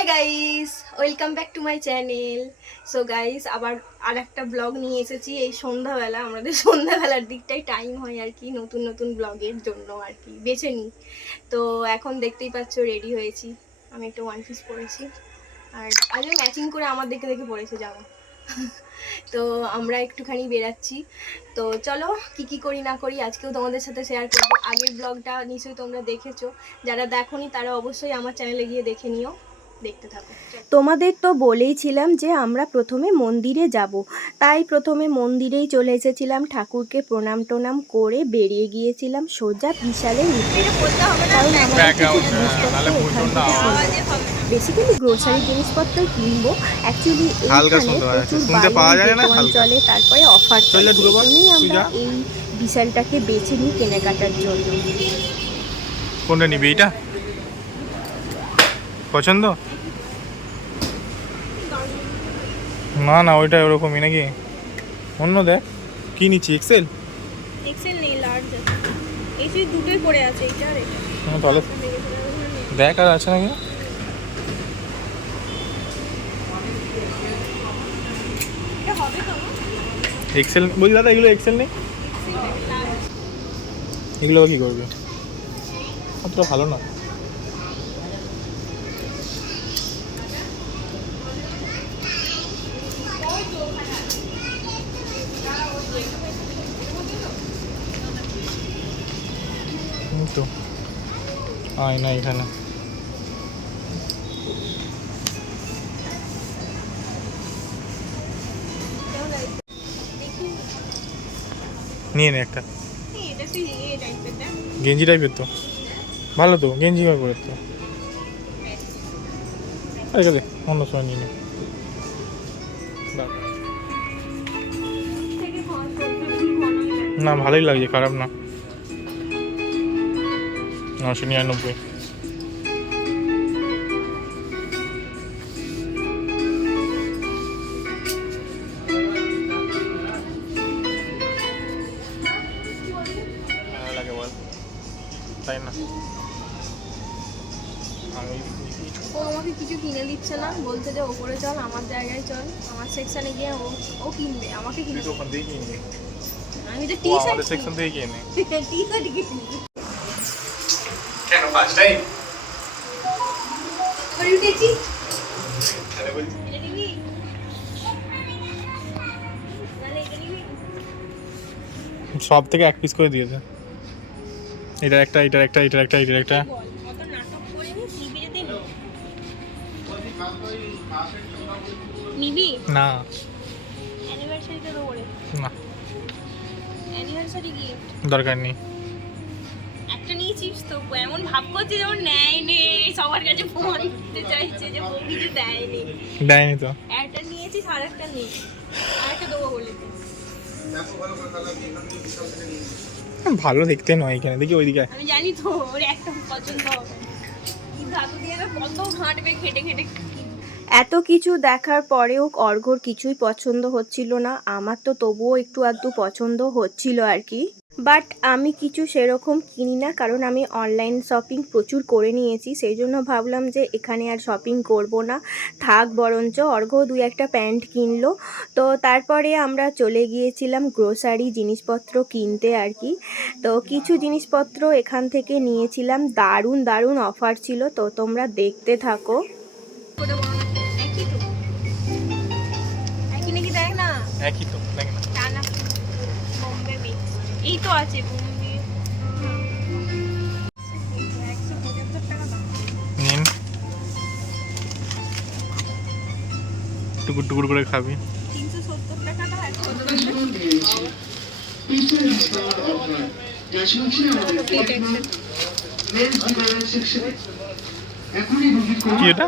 Hi guys, welcome back to my channel. So guys, আবার আর একটা blog নিয়ে এসেছি এই সন্ধ্যাবেলা। আমাদের সন্ধ্যাবেলার দিকটাই টাইম হয় আর কি নতুন নতুন ব্লগের জন্য আর কি বেছে নিই। তো এখন দেখতেই পাচ্ছ রেডি হয়েছি। আমি একটা ওয়ান পিস পরেছি আর আজও ম্যাচিং করে আমার দেখে দেখে পরেছে জামা। তো আমরা একটুখানি বেরাচ্ছি। তো চলো কি কি করি না করি আজকেও তোমাদের সাথে শেয়ার করবো। আগের ব্লগটা নিশ্চয়ই তোমরা দেখেছো, যারা দেখোনি তারা অবশ্যই আমার চ্যানেলে গিয়ে দেখে নিও, দেখতে থাকো। তোমাদের তো বলেইছিলাম যে আমরা প্রথমে মন্দিরে যাব, তাই প্রথমে মন্দিরেই চলে এসেছিলাম। ঠাকুরকে প্রণাম টোনাম করে বেরিয়ে গিয়েছিলাম সোজা বিশালে নিতে, কারণ আমাদের কিছু জিনিসপত্র এখান থেকে বেসিক্যালি গ্রোসারি জিনিসপত্রই কিনবো। অ্যাকচুয়ালি এইখানে প্রচুর বাইরে চলে, তারপরে অফার চলে, সেই জন্যই আমরা এই বিশালটাকে বেছে নিই কেনাকাটার জন্য। কোনটা নিবি? এইটা পছন্দ? না না, ওইটা ওরকমই নাকি? অন্য দেখ কি নিচ্ছি। এক্সেল এক্সেল নেই, লার্জ আছে। এই যে দুটোই পড়ে আছে, এটা আর এটা। তাহলে দেখ আর আছে নাকি। এটা হবে তো এক্সেল বলি দাদা, এগুলো এক্সেল নেই, এগুলো কি করবে? অতটা ভালো না। তো আয়না এখানে নিয়ে নে একটা। গেঞ্জি টাইপের তো ভালো, তো গেঞ্জি করে তো আরে অন্য সময় নিয়ে নে। না ভালোই লাগছে, খারাপ না। 999। ভালো লাগে বল, তাই না? ও আমাকে কিছু কিনে দিচ্ছে না, বলছে যে ওপরে চল, আমার জায়গায় চল, আমার সেকশনে গিয়ে ও কিনবে, আমাকে কিনবে। ওখান থেকে কিনবি? আমি তো টি শার্ট সেকশন থেকে কিনে টি শার্ট কিনবি। কেন ফার্স্ট টাইম করে উঠেছি। আরে বল, এটা নিবি? নালে এটা নিবি? সব থেকে এক পিস করে দিয়েছে। এটার একটা, এটার একটা, এটার একটা, এটার একটা। বল, কত নাটক করে নিবি যদি নিবি? না অ্যানিভার্সারিতে দেবো রে। না, অ্যানিভার্সারি গিফট দরকার নেই। একটা নিয়েছিস তো, এমন ভাব করছে যেমন নেয়নি, সবার কাছে ফোন দিতে চাইছে যে বউ কিছু দেয়নি। দেয়নি তো। একটা নিয়েছিস আর একটা নেই, আর একটা দেবো বলেছিস। ভালো দেখতে নয়, এখানে দেখি ওইদিকে। আমি জানি তো ওর একটা পছন্দ হবে, কিন্তু এত দিয়ে না কত ঘাঁটবে খেটে খেটে। এত কিছু দেখার পরেও অর্ঘ্যর কিছুই পছন্দ হচ্ছিল না। আমার তো তবুও একটু আধটু পছন্দ হচ্ছিল আর কি, বাট আমি কিছু সেরকম কিনি না, কারণ আমি অনলাইন শপিং প্রচুর করে নিয়েছি। সেই জন্য ভাবলাম যে এখানে আর শপিং করব না, থাক বরঞ্চ। অর্ঘ্য দুই একটা প্যান্ট কিনলো। তো তারপরে আমরা চলে গিয়েছিলাম গ্রোসারি জিনিসপত্র কিনতে আর কি। তো কিছু জিনিসপত্র এখান থেকে নিয়েছিলাম, দারুণ দারুণ অফার ছিল, তো তোমরা দেখতে থাকো। একই তো, দেখ না। এই তো আছে বোম্বে। নিন, টুকুর টুকুর করে খাবি। 370 টাকা না, কি এটা?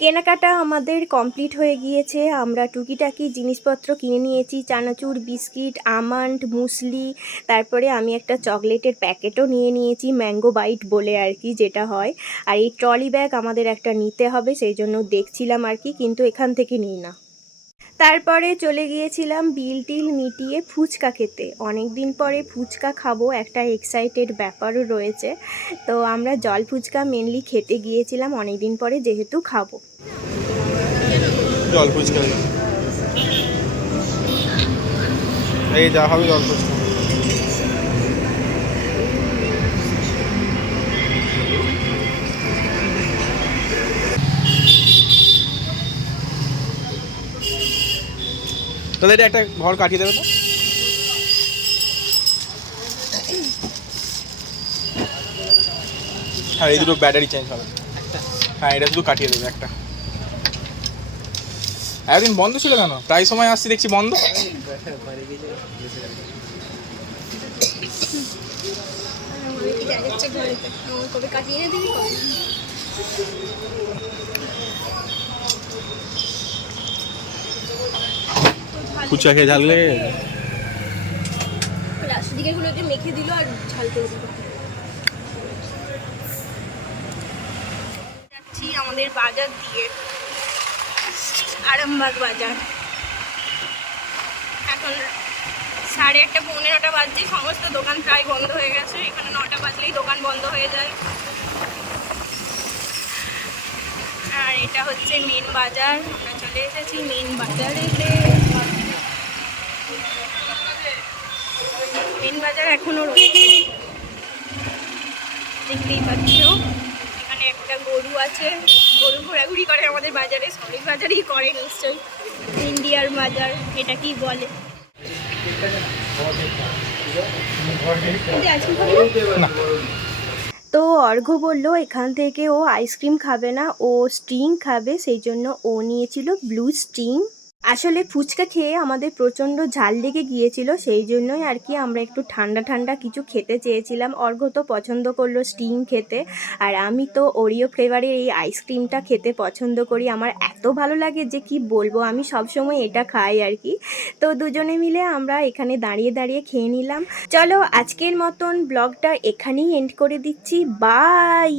কেনাকাটা আমাদের কমপ্লিট হয়ে গিয়েছে। আমরা টুকিটাকি জিনিসপত্র কিনে নিয়েছি, চানাচুর, বিস্কিট, আমন্ড, মুসলি, তারপরে আমি একটা চকলেটের প্যাকেটও নিয়ে নিয়েছি, ম্যাঙ্গো বাইট বলে আর কি যেটা হয়। আর এই ট্রলি ব্যাগ আমাদের একটা নিতে হবে, সেই জন্য দেখছিলাম আর কি, কিন্তু এখান থেকে নিই না। তারপরে চলে গিয়েছিলাম বিল টিল মিটিয়ে ফুচকা খেতে। অনেক দিন পরে ফুচকা খাবো, একটা এক্সাইটেড ব্যাপারও রয়েছে। তো আমরা জল ফুচকা মেনলি খেতে গিয়েছিলাম অনেক দিন পরে, যেহেতু খাবো। জল ফুচকা এই যা হবে জল ফুচকা। তাহলে এটা একটা ঘর কাটিয়ে দেবে তো। হ্যাঁ এই দুটো ব্যাটারি চেঞ্জ হবে। হ্যাঁ এটা শুধু কাটিয়ে দেবে একটা। একদিন বন্ধ ছিল কেন? প্রায় সময় আসছি দেখছি বন্ধ। ফুচকা খেয়ে ঝাল লেগে লাস্টের দিকে গুলোতে মেখে দিল আর ঝাল করে দিল। যাচ্ছি আমাদের বাজার দিয়ে, আরামবাগ বাজার। এখন 1:30 পৌনে 9টা বাজছে, সমস্ত দোকান প্রায় বন্ধ হয়ে গেছে। এখানে 9টা বাজলেই দোকান বন্ধ হয়ে যায়। আর এটা হচ্ছে মেন বাজার, আমরা চলে এসেছি মেন বাজারেতে। মেন বাজার এখনো রয়েছে, দেখতেই পাচ্ছ। এখানে একটা গরু আছে, গরু ঘোরাঘুরি করে আমাদের বাজারে, সরি বাজারই করে নিশ্চয়ই, ইন্ডিয়ার বাজার এটা কি বলে। না। তো অর্ঘ্য বললো এখান থেকে ও আইসক্রিম খাবে না, ও স্টিং খাবে, সেই জন্য ও নিয়েছিল ব্লু স্টিং। আসলে ফুচকা খেয়ে আমাদের প্রচণ্ড ঝাল লেগে গিয়েছিল, সেই জন্যই আর কি আমরা একটু ঠান্ডা ঠান্ডা কিছু খেতে চেয়েছিলাম। অর্ঘ্য তো পছন্দ করলো স্টিং খেতে, আর আমি তো ওরিও ফ্লেভারের এই আইসক্রিমটা খেতে পছন্দ করি। আমার এত ভালো লাগে যে কি বলবো, আমি সবসময় এটা খাই আর কি। তো দুজনে মিলে আমরা এখানে দাঁড়িয়ে দাঁড়িয়ে খেয়ে নিলাম। চলো আজকের মতন ব্লগটা এখানেই এন্ড করে দিচ্ছি, বাই।